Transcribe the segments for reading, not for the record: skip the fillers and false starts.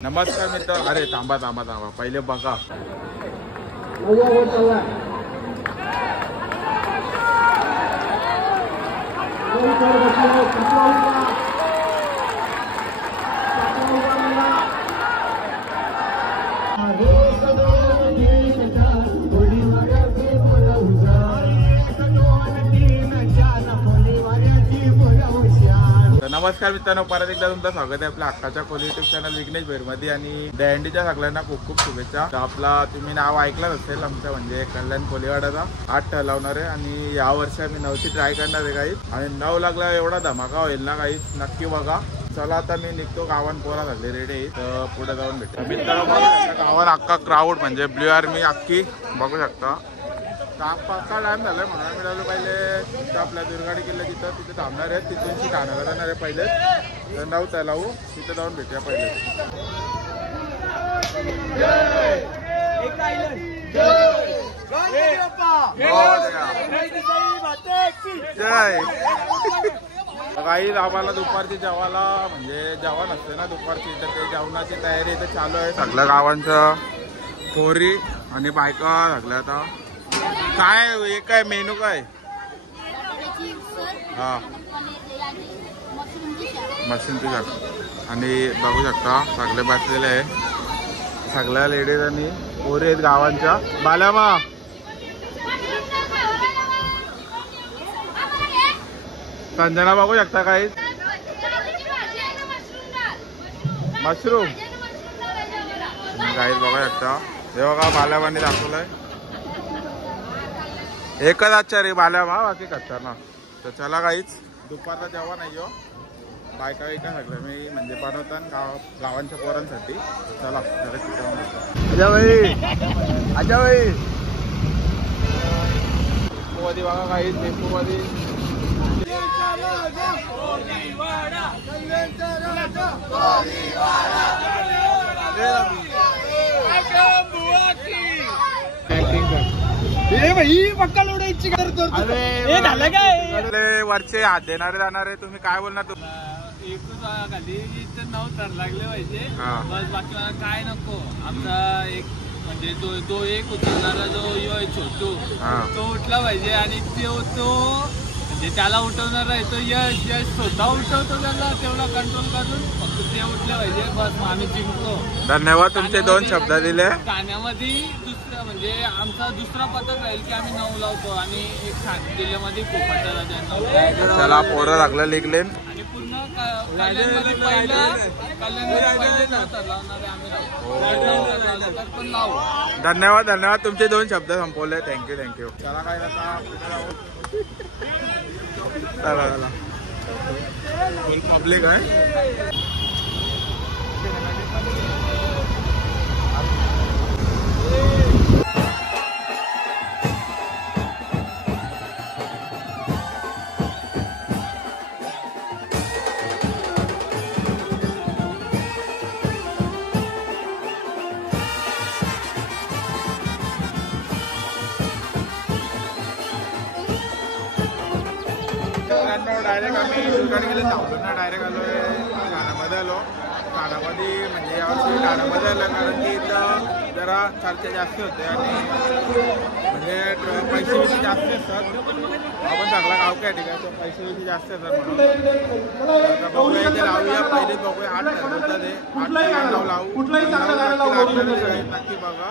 नमस्कार मित्र. अरे थांबा थांबा थांबा, पहिले बघा. नमस्कार मित्रांनो, परत एकदा तुमचं स्वागत आहे आपल्या हक्काच्या कोली युट्यूब चॅनल विघ्नेश भैरमध्ये. आणि दहीहंडीच्या सगळ्यांना खूप खूप शुभेच्छा. तर आपला तुम्ही नाव ऐकलंच असेल आमचं, म्हणजे कल्याण कोलीवाडाचा 8 ठरवणार आहे. आणि या वर्षी आम्ही 9ची ट्राय करणार आहे काहीच. आणि 9 लागला एवढा धमाका होईल ना काहीच, नक्की बघा. चला आता मी निघतो. गावान पोरा झाले रेडी, तर पुढे जाऊन भेटतो. मित्रांनो गावान अख्खा क्राऊड म्हणजे ब्ल्यू आर्मी अख्खी बघू शकता. पक्का टाइम झालाय म्हणून मिळालो. पहिले तिथं आपल्या दुर्गाडी किल्ला तिथे थांबणार आहेत, तिथून ठाण्याला जाणार आहे पहिले. तर 9 तलावू तिथे जाऊन भेटूया पहिले. जय. काही आम्हाला दुपारची जेवायला म्हणजे जेवण असते ना दुपारची, तर ते जेवणाची तयारी इथे चालू आहे. सगळ्या गावांचं पोरी आणि बायका सगळ्या. आता काय हे काय मेनू काय? हा मशरूमची शाक. आणि बघू शकता सगळे बसलेले आहे, सगळ्या लेडीज आणि पोरी आहेत गावांच्या. बाल्यामा संजना बघू शकता काही मशरूम काही बघू शकता. हे बघा बाल्यामाने दाखवलंय. एकच आचारी बाल्यामा बाकी कच्चा ना. तर चला काहीच दुपारला जेव्हा नाही हो बायका एका सगळं मी म्हणजे बनवतात गावांच्या पोरांसाठी. चला अजा भाई अजा भाई मध्ये बघा काही मध्ये वरचे हात देणारे जाणारे. तुम्ही काय बोलणार? खाली 9 तर लागले पाहिजे बस, बाकी मला काय नको. आमचा एक म्हणजे तो एक उचलणारा जो छोटू तो उठला पाहिजे. आणि तो म्हणजे त्याला उठवणार आहे तो यश स्वतः उठवतो त्याला तेवढा कंट्रोल करून फक्त ते उठले पाहिजे बस, आम्ही जिंकतो. धन्यवाद. तुमचे 2 शब्द दिले. ठाण्यामध्ये दुसरं म्हणजे आमचा दुसरा पथक राहील की आम्ही 9 लावतो. आणि एक ठाणे जिल्ह्यामध्ये खूप. चला पोरं लागलं लिगले. आणि पूर्ण कल्याणमध्ये पहिलं धन्यवाद धन्यवाद. तुमचे 2 शब्द संपवले. Thank you thank you. चला काय चला फुल पब्लिक आहे. डायरेक्ट आम्ही दुर्गाडी गेले थांबलो ना, डायरेक्ट आलो ठाण्यामध्ये आलो. ठाण्यामध्ये म्हणजे यावर्षी ठाण्यामध्ये आलं कारण की इथं जरा खर्च जास्त होते आणि म्हणजे पैसे जास्त असतात. आपण सगळा गाव काय ठिकाणी पैसे जास्त येतात म्हणून बघूया इथे लावूया. पहिले बघूया 8 ठरवतात ते 8 लावू नक्की बघा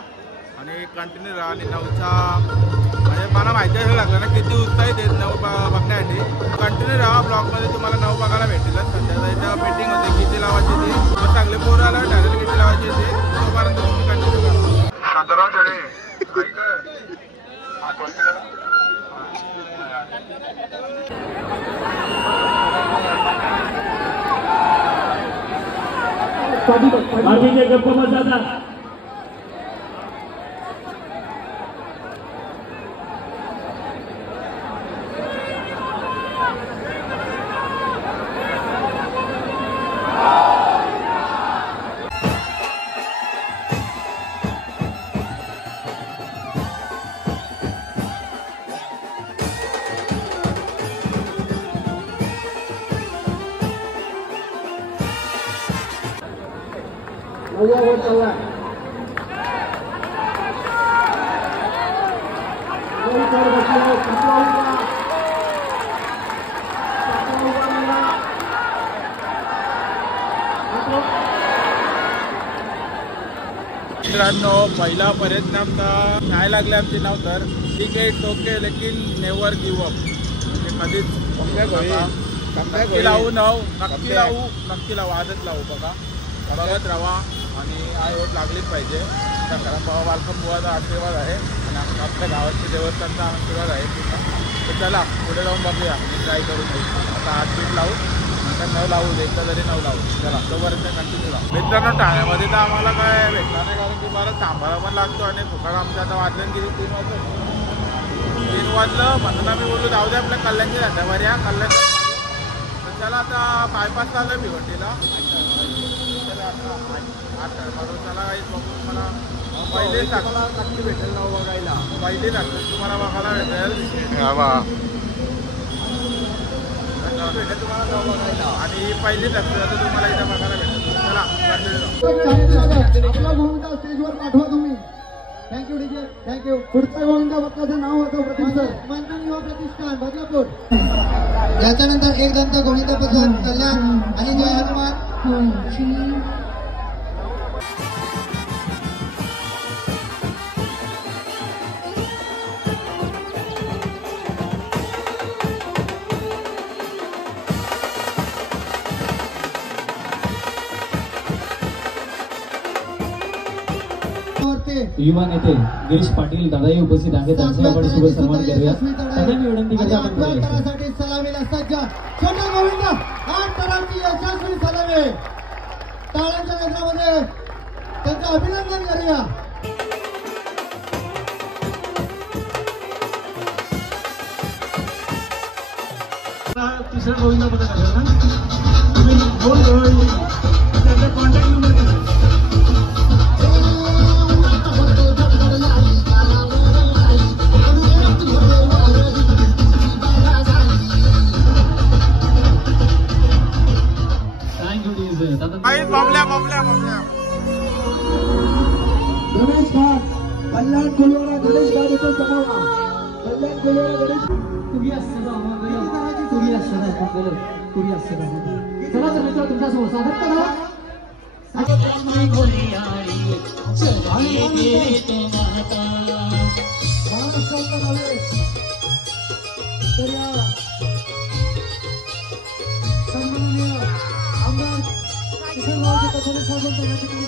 आणि कंटिन्यू राहा. आणि 9चा म्हणजे मला माहिती आहे लागलं ना किती उत्साहित आहेत 9 बघण्यासाठी. कंटिन्यू राहा ब्लॉगमध्ये, तुम्हाला 9 बघायला भेटेलच. सध्या इथं मीटिंग होते किती लावायची ती, मग चांगले पोरं आला ठरवलं किती लावायची ते, तोपर्यंत तुम्ही कंटिन्यू करा. गप्पा बसा. मित्रांनो पहिला प्रयत्न आमचा नाही लागले आमचे नाव तर ठीक आहे टोके लेकिन नेवर गिव्ह अप म्हणजे कधीच नक्की लावू नाव नक्की लावू आजच लावू बघा बघत राहा आणि आई होत लागलीच पाहिजे कारण बाबा वालकम बुवाचा आशीर्वाद आहे आणि आपल्या गावाचे देवस्थानचा आशीर्वाद आहे तर चला पुढे जाऊन बघूया मी ट्राय करून आता 8 फीट लावू नंतर 9 लावू एकदा जरी 9 लावू चला तोपर्यंत कंटिन्यू लावू. मित्रांनो ठाण्यामध्ये तर आम्हाला काय भेटणार नाही कारण की मला थांबायला पण लागतो आणि फुकाड आमच्या आता वाजलं किती 3 वाजलं म्हणून आम्ही बोललो जाऊ दे आपल्या कल्याणची राहत्यावर या कल्याण चला आता बायपास चाललं भिवंडीला चला बघून मला पहिले नक्की भेटेल नाव बघायला पहिले तुम्हाला बघायला भेटेल भेटेल तुम्हाला नाव बघायला आणि पहिले तुम्हाला इथं बघायला भेटेल चला स्टेजवर पाठवा तुम्ही. Thank you DJ thank you. पुढचा गोविंदा भक्ताचं नाव होतं प्रतिष्ठान मंथन युवा प्रतिष्ठान बदलापूर. याच्यानंतर एक दंत गोविंदा भक्त कल्याण आणि जय हनुमान. युवा नेते गिरीश पाटील दादाही उपस्थित आहेत त्यांचे आपण शुभ सन्मान करूया. सगळ्यांनी विनंती करतो सलामीला सज्ज छोटा गोविंद 8 तरांची यशस्वी सलामी टाळ्यांच्या गजरामध्ये त्यांचं अभिनंदन करूया. तिसरा गोविंदा पदक आहे ना तुम्ही फोन त्यांचा कॉन्टॅक्ट नंबर घ्या. गणेश घाट कल्याण कोल्हारा गणेश घाट इथे जमावा कल्याण कोल्हारा गणेश तुम्ही असता तुम्ही असता चला तर मित्र तुमच्या समोर स्वागत करा. महाराष्ट्रातला नव्हे तर या सन्माननीय आमदार किशोररावजी कथोरे साहेबांच्या या ठिकाणी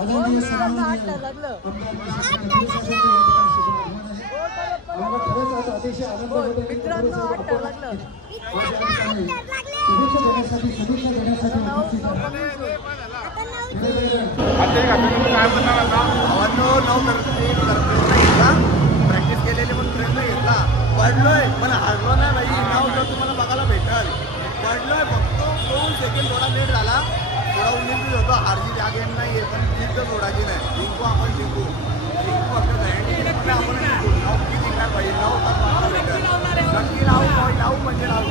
आदरणीय सन्माननीय खरंच अतिशय आनंद होतो शुभेच्छा देण्यासाठी प्रॅक्टिस केलेले पण प्रयत्न घेतला पडलोय पण हारलो नाही भाई नाव जर तुम्हाला बघायला भेटाल पडलोय फक्त 2 सेकंड थोडा लेट झाला थोडा उन्नीस होतो हारजी त्या गेम नाही पण जिंकतो सोडायची नाही जिंकू आपण जिंकू फक्त आपण जिंकू नक्की जिंकणार पाहिजे नक्की लावू म्हणजे लावू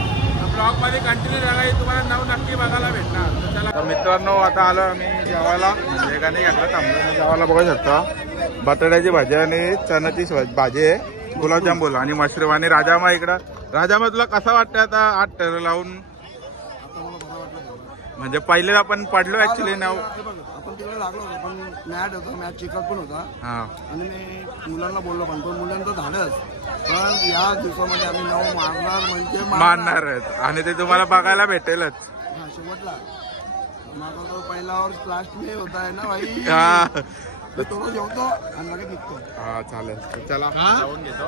ब्लॉगमध्ये कंटिन्यू राहा तुम्हाला नाव नक्की बघायला भेटणार. चला मित्रांनो आता आलो आम्ही जेवायला वेगाने घेतला थांबलो जेवायला बघू शकता बटाट्याची भाजी आणि चण्याची भाजी आहे गुलाबजाम बोला आणि मशरूम आणि राजामा इकडं. राजामा तुला कसा वाटतं आता 8 टर लावून म्हणजे पहिले आपण पडलो ऍक्च्युली नाव आपण तिकडे लागलो होतो पण मॅच होता मॅच चिकट पण होता आणि मी मुलांना बोललो पण मुलांचं धाडस पण या दिवसामध्ये आम्ही नाव मारणार म्हणजे मारणारच आणि ते तुम्हाला बघायला भेटेलच. हा शेवटला माझा तो पहिला वर्ष लास्ट मे होता आहे ना भाई तो जेवतो आणि लगेच निघतो. हा चालेल चला जाऊन घेतो.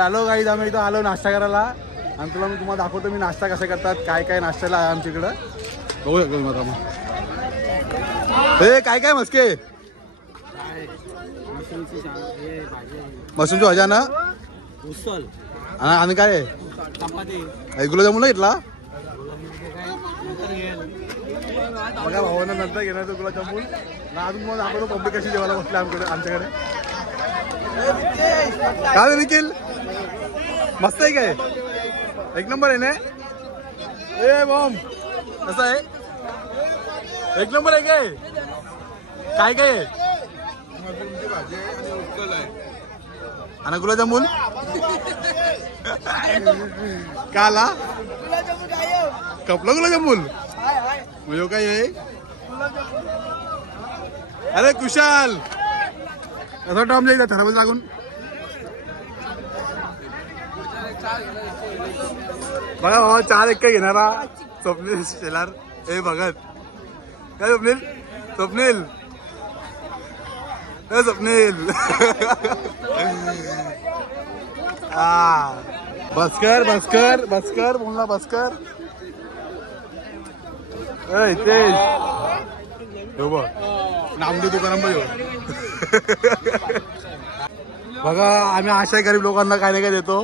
आलो गाईज आम्ही इथं आलो नाश्ता करायला आणि तुला मी तुम्हाला दाखवतो मी नाश्ता कसा करतात काय काय नाश्त्याला आहे आमच्या इकडं बघू शकतो मग हे काय काय मस्के मसूरची भाजी ना उसल आणि काय गुलाबजामुन घेतला बघा भावानं नंतर घेणार तो गुलाबजामुन ना अजून मग दाखवतो पब्लिक कशी जेवायला बसले आमच्याकडे काय निखिल मस्त आहे काय एक नंबर आहे ना ए बॉम कसं आहे? एक नंबर आहे काय? काय काय आहे? भाजी आहे आणि उचल आहे आणि गुलाबजामुन का आला? कपला गुलाबजामुन म्हणजे काय आहे? अरे कुशाल कसं टॉम जायचा थरामध्ये लागून बघा बाबा 4 एक काय घेणारा स्वप्नील शेलार. ए भगत काय स्वप्नील? स्वप्नील ए स्वप्नील हा बसकर बसकर बसकर बोलला बसकर. ए तेज हो बघ नामदेव दुकान बघा आम्ही अशा गरीब लोकांना काय नाही काय देतो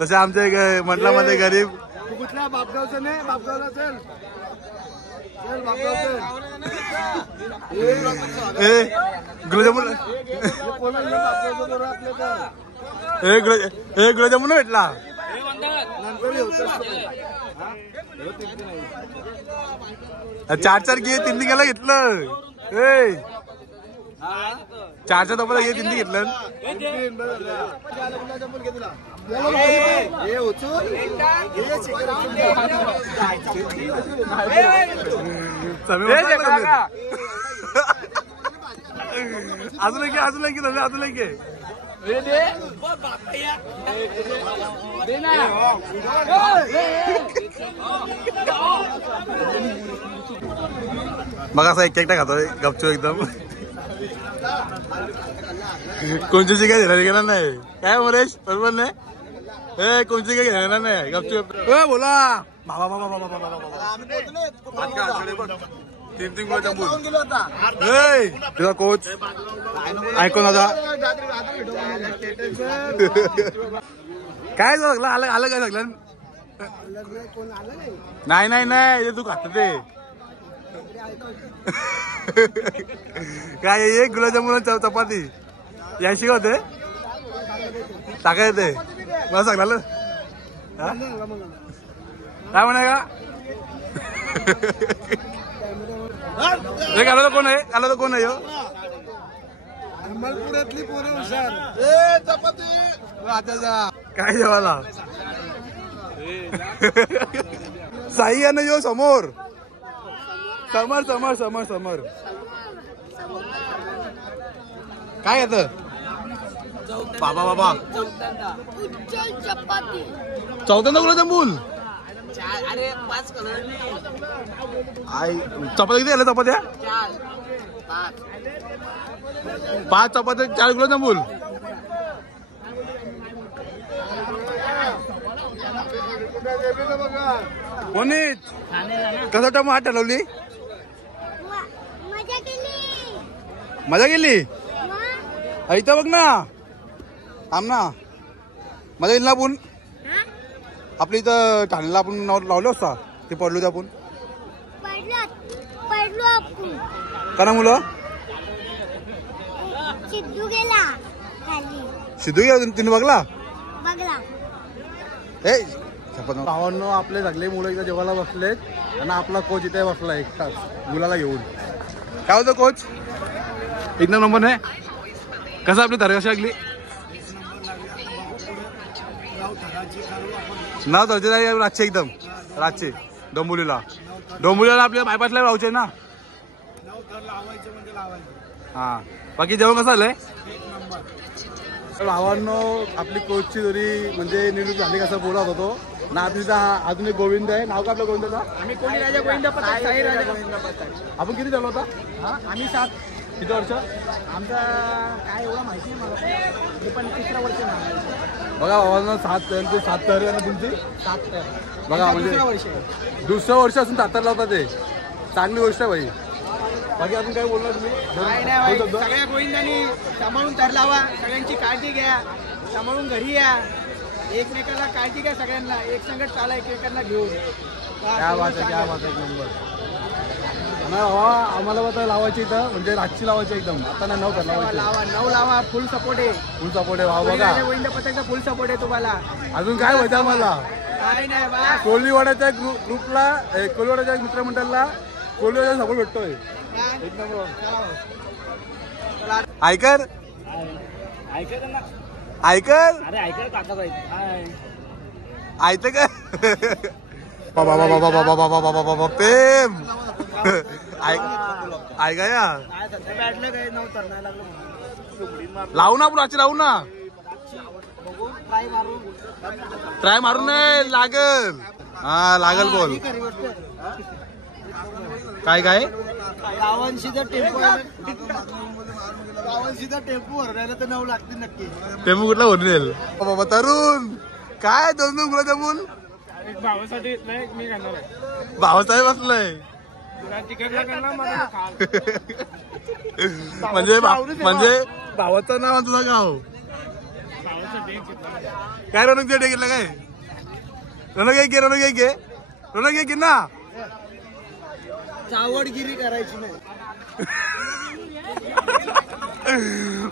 तसे आमच्या मंडळामध्ये गरीब. तू कुठला बापगावचा नाही? बापगावला चल चल बापगावचं. ए गुलाबजामुन ए गुलाबजामुन भेटला चार चार घे 3 घ्यायला घेतलं. ए 4 डब्बा घे 3 घेतलं. अजून घे अजून घे अजून घे. मग असा एक एकटा खातोय गपचूप एकदम. कोणची काय घेणार गेला नाही काय मरेश बरोबर नाही. ए कोणची काय घेणार नाही गपचूप. ए बोला बाबा बाबा बाबा बाबा 3 गुलाबजामुन. ए तुझा कोच ऐकून आता काय लागलं आलं आलं काय लागलं? नाही नाही नाही तू खात ते काय एक गुलाबजामुन चपाती याशी होते टाका येते मला सांगला काय म्हणाय का? आलं तर कोण आहे? आलं तर कोण आहे? अमलपुरातली पोरं हुशार. काय जेवायला साई आहे ना यो समोर समोर समोर समोर समोर काय येत बाबा बाबा 14 गुलाबजामुन. अरे 5 कलर आई चपात्या किती आल्या? चपात्या 5 चपात्या 4 गुलाबजामुन. कोणी कसं टाइम हात ठरवली? मजा गेली इथं बघ ना थांब ना. मजा गेली ना आपण आपल्या इथं ठाण्याला आपण लावलो असता ते पडलो ते आपण का ना मुलं सिद्धू गेला तिने बघला ए भावांनो आपले सगळे मुलं इथं जेवायला बसलेत आणि आपला कोच इथे बसला एकटाच मुलाला घेऊन. काय होतं कोच? 1 नंबर नाही कसं आपली दरगाशी लागली नाव तरचे रातचे एकदम रातचे डोंबोलीला आपल्या बायपासला राहायचे ना. हा बाकी जेवण कसं आलंय? भावांनो आपली कोचची जरी म्हणजे निवडणूक झाली कसं बोलत होतो ना. आपलीचा अजून एक गोविंद आहे. नाव का आपल्या गोविंदाचा? आम्ही कोणी राजा गोविंद पथक साई राजा गोविंद पथक. आपण किती झालो होता? आम्ही 7. किती वर्ष? आमचा काय एवढं माहिती नाही मला हे पण 3रं वर्ष बघा भावांना 7 तयारी आहे ना तुमची 7 बघा म्हणजे वर्ष 2रं वर्ष असून 7 लावता ते चांगली गोष्ट आहे भाई. बाकी अजून काय बोलणार तुम्ही? काय नाही भाई सगळ्या गोविंदांनी सांभाळून तर लावा. सगळ्यांची काळजी घ्या. सांभाळून घरी या. एकमेकाला काळजी घ्या. सगळ्यांना एक संकट चाला एकमेकांना घेऊन. क्या बात आहे क्या बात आहे 1 नंबर. आम्हाला आता लावायची इथं म्हणजे रातची लावायची एकदम आता नाही 9 लावा 9 लावा. फुल सपोर्ट आहे. फुल सपोर्ट आहे भाऊ. बघा गोविंद पथकचा फुल सपोर्ट आहे तुम्हाला. अजून काय होतं आम्हाला काय नाही बा. कोल्हीवाड्याच्या ग्रुपला कोल्हीवाड्याच्या मित्रमंडळाला कोल्हीवाड्याचा सपोर्ट भेटतोय. एक नंबर. ऐकर ऐकर अरे ऐका काका बाई ऐकतं का बाबा बाबा बाबा बाबा बाबा बाबा प्रेम ऐका या बॅटलं काही नव्हतं नाही लागलं. लावू ना पुढे लावू ना. ट्राय मारून नाही लागल. हा लागल बोल. काय काय गावांशीचा टेम्पो भरायला तर 9 लागतील नक्की. टेम्पो कुठला भरून येईल बाबा तरुण काय 2-2 गुलाबजामुन एक भावासाठी घेतलाय मी खाणार आहे. भावासाहेब असलंय तिकडला करणार मला म्हणजे भावाचं नाव तुझं गाव काय रणक डे घेतलं काय रणक घे ना चावडगिरी करायची नाही.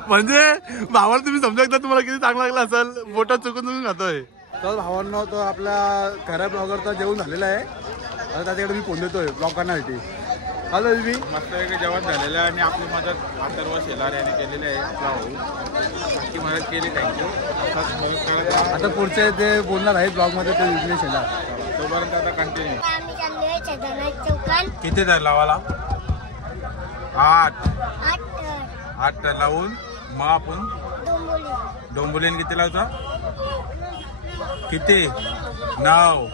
म्हणजे भावाला तुम्ही समजा तुम्हाला किती चांगला लागला असेल. बोटात चुकून खातोय. तर भावांना तो आपल्या खऱ्या ब्लॉगरचा जेवण झालेला आहे. आता त्याच्याकडे मी फोन देतोय ब्लॉग करण्यासाठी. हॅलो मी मस्त जेवण झालेलं आहे आणि आपली मदत अथर्व शेलार यांनी केलेली आहे. आपला भाऊ बाकी मदत केली थँक्यू. आता पुढचे जे बोलणार आहे ब्लॉग मध्ये ते विघ्नेश शेलार तोपर्यंत आता कंटिन्यू. चौकान किती धर लावाला 8 टन लावून मग आपण डोंबोलीन किती लावतो किती 9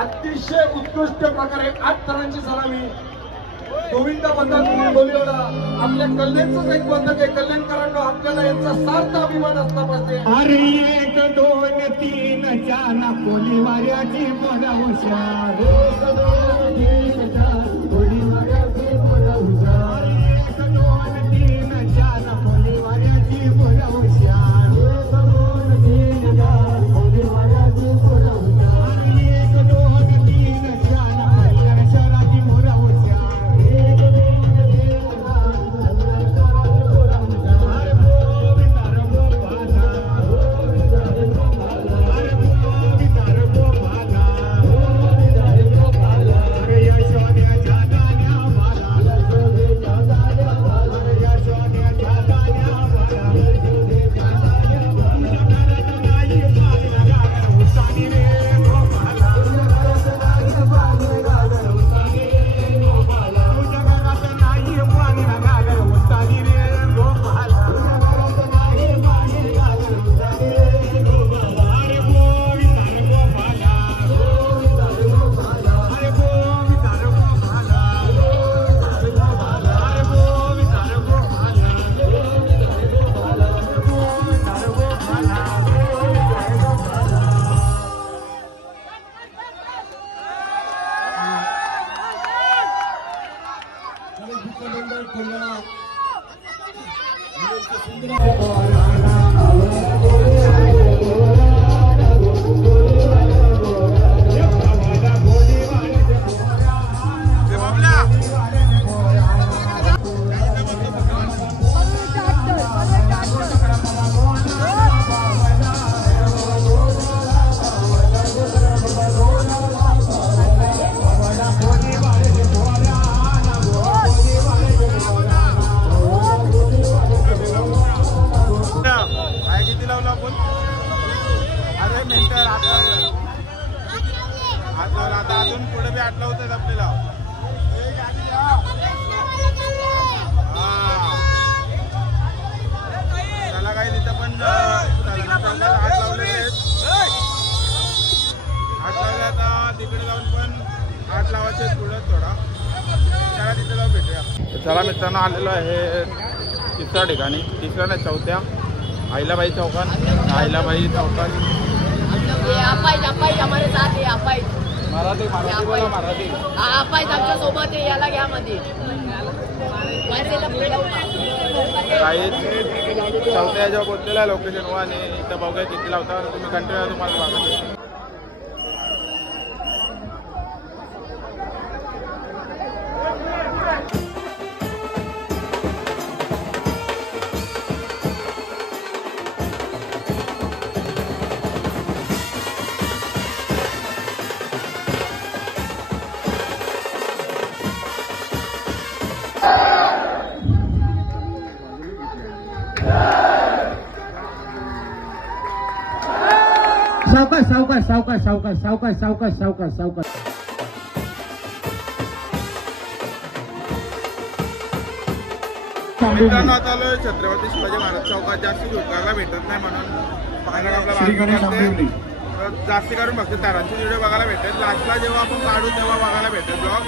अतिशय उत्कृष्ट प्रकारे 8 टनांची सलामी गोविंद बंधन बोलिवला. आपल्या कल्याणच एक बंधक आहे. कल्याणकरांना आपल्याला यांचा सार्थ अभिमान असला पाहिजे. अरे 1 2 3 4 कोलीवाऱ्याची बडा हुशार 1 2 3 4 कोलीवाऱ्याची बडा हुशार 1 2 3 4 कोलीवाऱ्याची बडा हुशार 1 2 3 4 कोलीवाऱ्याची बडा हुशार 1 2 3 4 कल्याण शहराची मोरा हुशार 1 2 3 4 कल्याण शहराची मोरा हुशार. हात लावतात आपल्याला. त्याला काही तिथं पण हात लावलेले आहेत. हात लावले आता तिकडे जाऊन पण हात लावायचे थोडं थोडा. त्याला तिथे जाऊन भेटूया. चला मित्रांनो आलेलो आहे तिसऱ्या ठिकाणी, तिसऱ्या नाही चौथ्या आहिलाबाई चौकात. आहिलाबाई चौकात मराठी बोला मराठी. आमच्या सोबत याला घ्या मध्ये काही चौथ्या जेव्हा पोहोचलेला लोकेशन व आणि इथं बघा किती लावता तुम्ही कंटिन्यू तुम्हाला बघा. सावकाश सावकाश सावकाश सावकाश सावकाश सावकाश सावकाश. मित्रांनो आता आलोय छत्रपती शिवाजी महाराज चौकात. जास्त झुकायला भेटत नाही म्हणून बाहेर आपला जास्ती करून फक्त तारांचे व्हिडिओ बघायला भेटेल. लास्टला जेव्हा आपण काढू तेव्हा बघायला भेटेल ब्लॉग.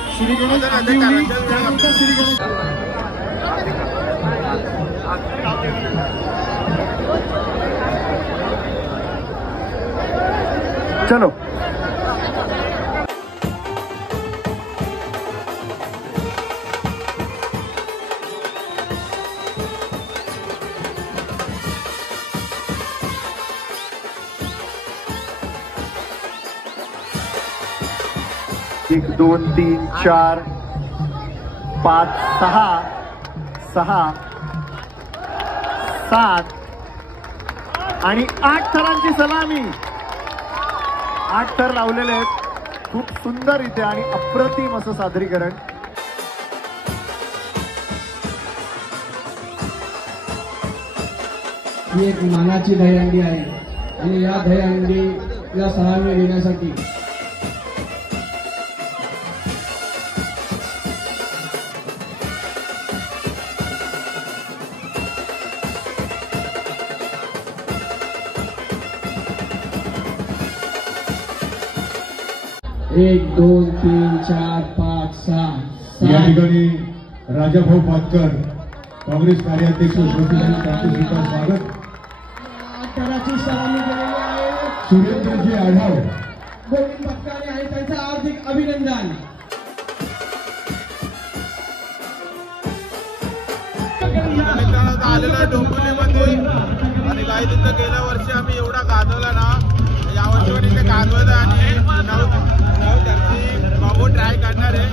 चलो 1 2 3 4 5 6 6 7 आणि 8 थरांची सलामी. 8 थर लावलेले आहेत. खूप सुंदर इथे आणि अप्रतिम असं सादरीकरण. ही एक मानाची दहीहंडी आहे आणि या दहीहंडीला सलामी देण्यासाठी एक 2 3 4 5 6 या ठिकाणी राजाभाऊ पाटकर काँग्रेस कार्याध्यक्ष उपस्थित आहेत. त्यांचे सुद्धा स्वागत. कराची सलामी केलेली आहे. सुरेंद्रजी आढाव गोविंद भटकारे आहे त्यांचं हार्दिक अभिनंदन. मित्रांनो आलेलो आहे डोंबिवलीमध्ये आणि काही तिथं गेल्या वर्षी आम्ही एवढा गाजवला ना, यावर्षी पण इथे गाजवलं आणि बाबू ट्राय करणार आहे.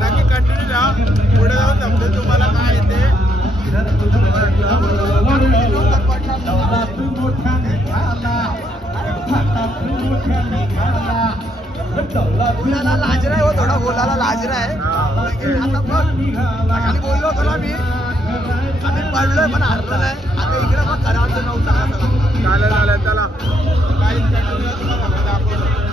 नक्की कंटिन्यू राहा. पुढे जाऊन समजेल तुम्हाला काय येते. बोलायला लाजरा आहे हो, थोडा बोलायला लाजरा आहे. आता खाली बोललो होतो ना मी, आम्ही पडलोय पण हरलो नाही. आता इकडे मग करायचं नव्हतं. चालेल चला काहीच कंटिन्यू तुम्हाला दाखवतो.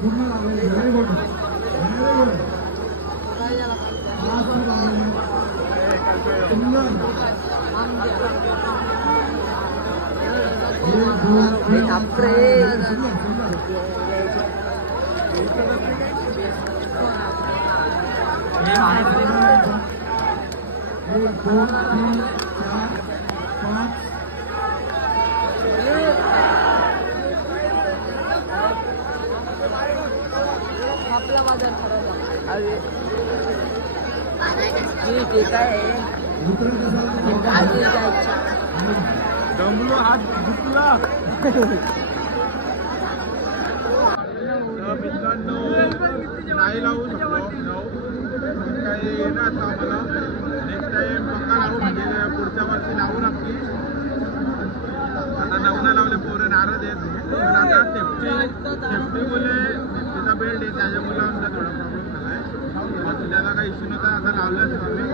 पूर्ण लावलेली व्हेरी गुड व्हेरी गुड आपला माझा ठरवला ते काय दमलो हात दुखला मित्रांनो नाही लावू शकतो काही येणार आम्हाला नेक्स्ट टाइम पक्का लावू म्हणजे पुढच्या वर्षी लावू नक्की आता नवना लावले पोरं नाराज आहेत पण आता सेफ्टी मुले सेफ्टीचा बेल्ट आहे त्याच्यामुळे आमचा थोडा प्रॉब्लेम झाला आहे त्याला काही इश्यू नव्हता आता लावल्याच आम्ही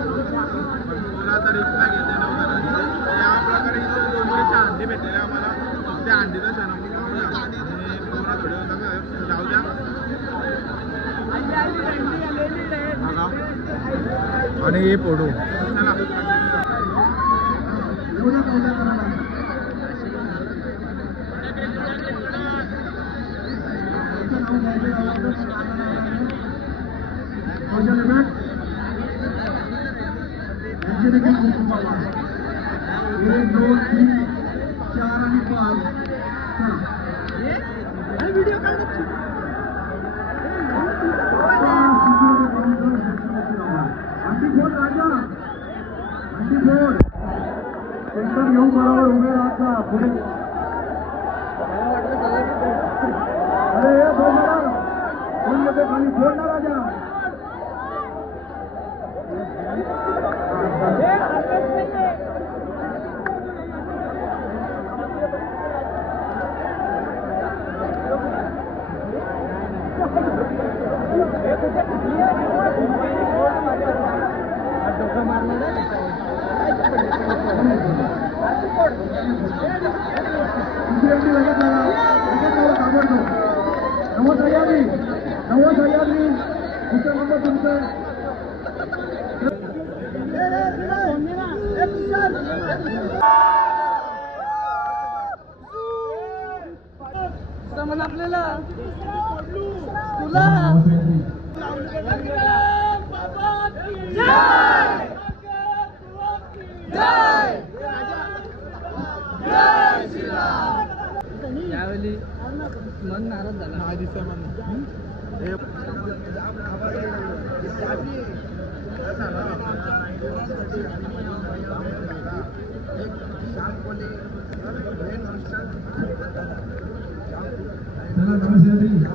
पण पोरं आता रिक्षा घेते नवनाराची या प्रकारे इथं दोन्हीच्या अंडी भेटलेल्या आम्हाला त्या अंडीचा क्षण लावूया आणि पोरं थोडे होता जाऊ द्या आणि हे पोडू चला एक दोन तीन चार आणि पाच व्हिडिओ अंडीफोड राजा अंडीफोड एकदम येऊन बरोबर उभे राहता पुढे अरे हे फोन मध्ये खाली फोड ना राजा नवस हजारी दुसरा नंबर तुमचं आपल्याला तुला यावेळी मन नाराज झाला आधीचा मन चला नमस्ते